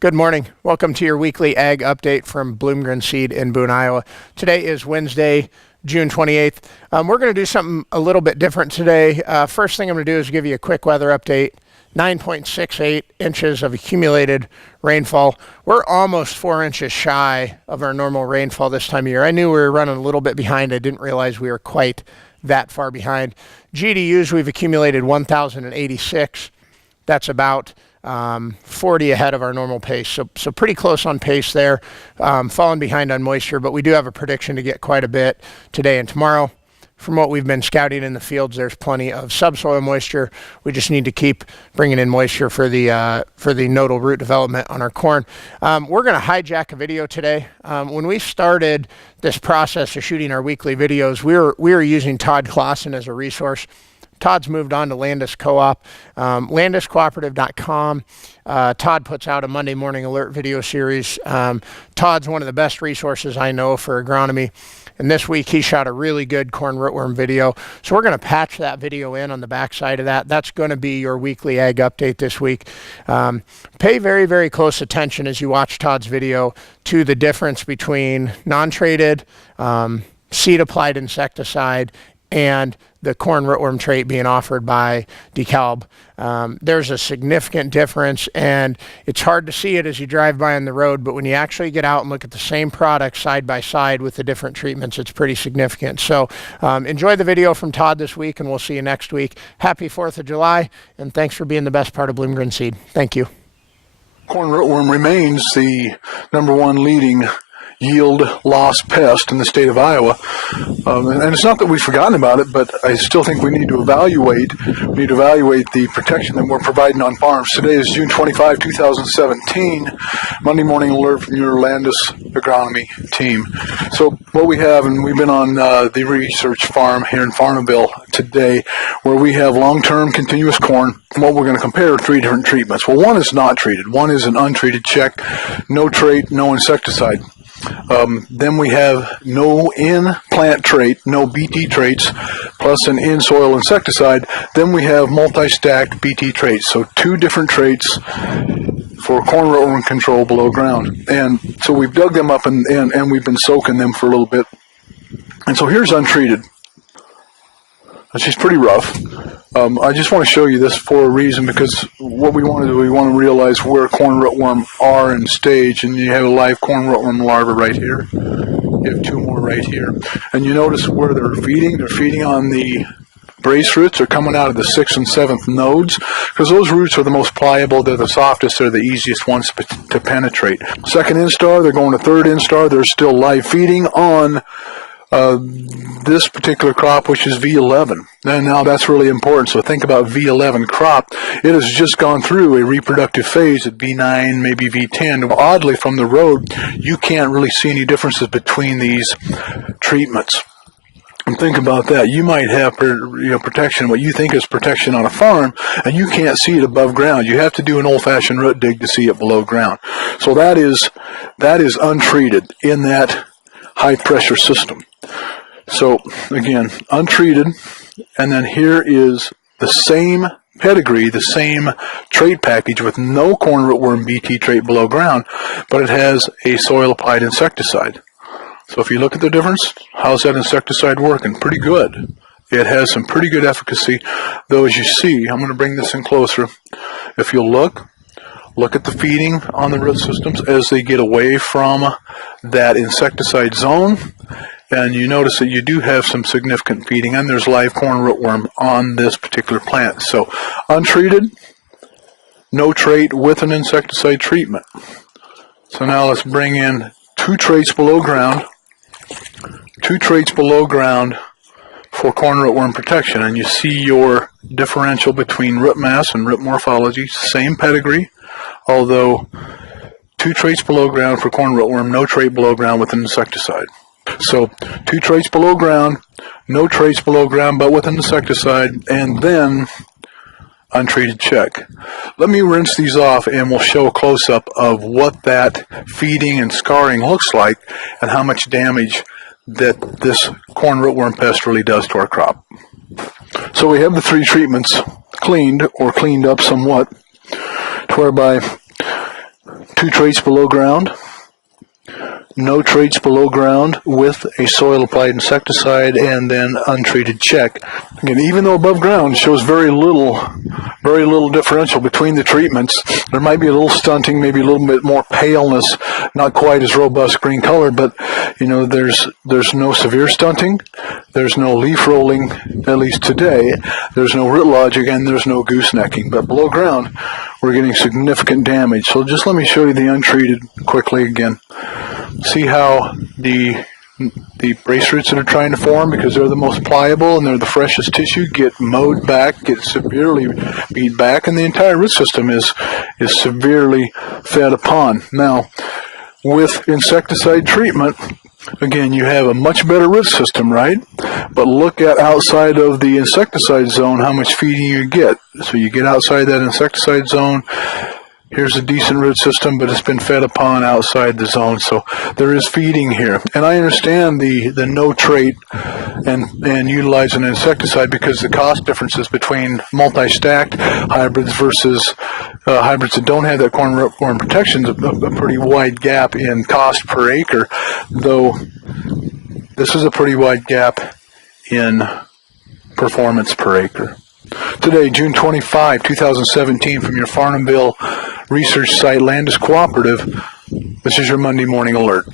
Good morning. Welcome to your weekly ag update from Bloomgren Seed in Boone, Iowa. Today is Wednesday, June 28th. We're going to do something a little bit different today. First thing I'm going to do is give you a quick weather update. 9.68 inches of accumulated rainfall. We're almost 4 inches shy of our normal rainfall this time of year. I knew we were running a little bit behind. I didn't realize we were quite that far behind. GDUs, we've accumulated 1,086. That's about 40 ahead of our normal pace. So pretty close on pace there, falling behind on moisture, but we do have a prediction to get quite a bit today and tomorrow. From what we've been scouting in the fields, there's plenty of subsoil moisture. We just need to keep bringing in moisture for the nodal root development on our corn. We're going to hijack a video today. When we started this process of shooting our weekly videos, we were using Todd Claussen as a resource. Todd's moved on to Landus Co-op, landuscooperative.com. Todd puts out a Monday morning alert video series. Todd's one of the best resources I know for agronomy. And this week he shot a really good corn rootworm video. So we're going to patch that video in on the backside of that. That's going to be your weekly ag update this week. Pay very, very close attention as you watch Todd's video to the difference between non-treated, seed applied insecticide and the corn rootworm trait being offered by DeKalb. There's a significant difference, and it's hard to see it as you drive by on the road, but when you actually get out and look at the same product side by side with the different treatments, it's pretty significant. So enjoy the video from Todd this week, and we'll see you next week. Happy 4th of July, and thanks for being the best part of Bloomgren Seed. Thank you. Corn rootworm remains the ¡1 leading yield loss pest in the state of Iowa. And it's not that we've forgotten about it, but I still think we need to evaluate the protection that we're providing on farms. Today is June 25, 2017, Monday morning alert from your Landus agronomy team. So what we have, and we've been on the research farm here in Farmville today, where we have long-term continuous corn. And what we're going to compare are 3 different treatments. Well, one is not treated. One is an untreated check, no trait, no insecticide. Then we have no in-plant trait, no BT traits, plus an in-soil insecticide. Then we have multi-stacked BT traits, so 2 different traits for corn rootworm control below ground. And so we've dug them up and we've been soaking them for a little bit. And so here's untreated. She's pretty rough. I just want to show you this for a reason, because what we want to do, we want to realize where corn rootworm are in stage. And you have a live corn rootworm larva right here. You have 2 more right here. And you notice where they're feeding. They're feeding on the brace roots. They're coming out of the 6th and 7th nodes, because those roots are the most pliable. They're the softest. They're the easiest ones to penetrate. Second instar, they're going to third instar. They're still live feeding on this particular crop, which is V11. And now that's really important. So think about V11 crop. It has just gone through a reproductive phase at V9, maybe V10. Oddly, from the road, you can't really see any differences between these treatments. And think about that. You might have protection, what you think is protection on a farm, and you can't see it above ground. You have to do an old-fashioned root dig to see it below ground. So that is untreated in that high-pressure system. So again, untreated, and then here is the same pedigree, the same trait package with no corn rootworm BT trait below ground, but it has a soil-applied insecticide. So if you look at the difference, how's that insecticide working? Pretty good. It has some pretty good efficacy, though as you see, I'm going to bring this in closer. If you'll look at the feeding on the root systems as they get away from that insecticide zone, and you notice that you do have some significant feeding, and there's live corn rootworm on this particular plant. So untreated, no trait with an insecticide treatment. So now let's bring in 2 traits below ground, 2 traits below ground for corn rootworm protection, and you see your differential between root mass and root morphology, same pedigree, although 2 traits below ground for corn rootworm, no trait below ground with an insecticide. So 2 traits below ground, no traits below ground but with an insecticide, and then untreated check. Let me rinse these off and we'll show a close-up of what that feeding and scarring looks like and how much damage that this corn rootworm pest really does to our crop. So we have the 3 treatments cleaned or cleaned up somewhat, whereby 2 traits below ground, no traits below ground with a soil applied insecticide, and then untreated check. Again, even though above ground shows very little differential between the treatments, there might be a little stunting, maybe a little bit more paleness, not quite as robust green color, but there's no severe stunting, there's no leaf rolling, at least today, there's no root lodge, again, there's no goosenecking, but below ground we're getting significant damage. So just let me show you the untreated quickly again. See how the brace roots that are trying to form, because they're the most pliable and they're the freshest tissue, get mowed back, get severely beat back, and the entire root system is severely fed upon. Now, with insecticide treatment, again, you have a much better root system, right? But look at outside of the insecticide zone, how much feeding you get. So you get outside that insecticide zone, here's a decent root system, but it's been fed upon outside the zone. So there is feeding here. And I understand the no trait and utilize an insecticide because the cost differences between multi-stacked hybrids versus hybrids that don't have that corn rootworm protection is a pretty wide gap in cost per acre, though this is a pretty wide gap in performance per acre. Today, June 25, 2017, from your Farnhamville research site, Landus Cooperative, this is your Monday Morning Alert.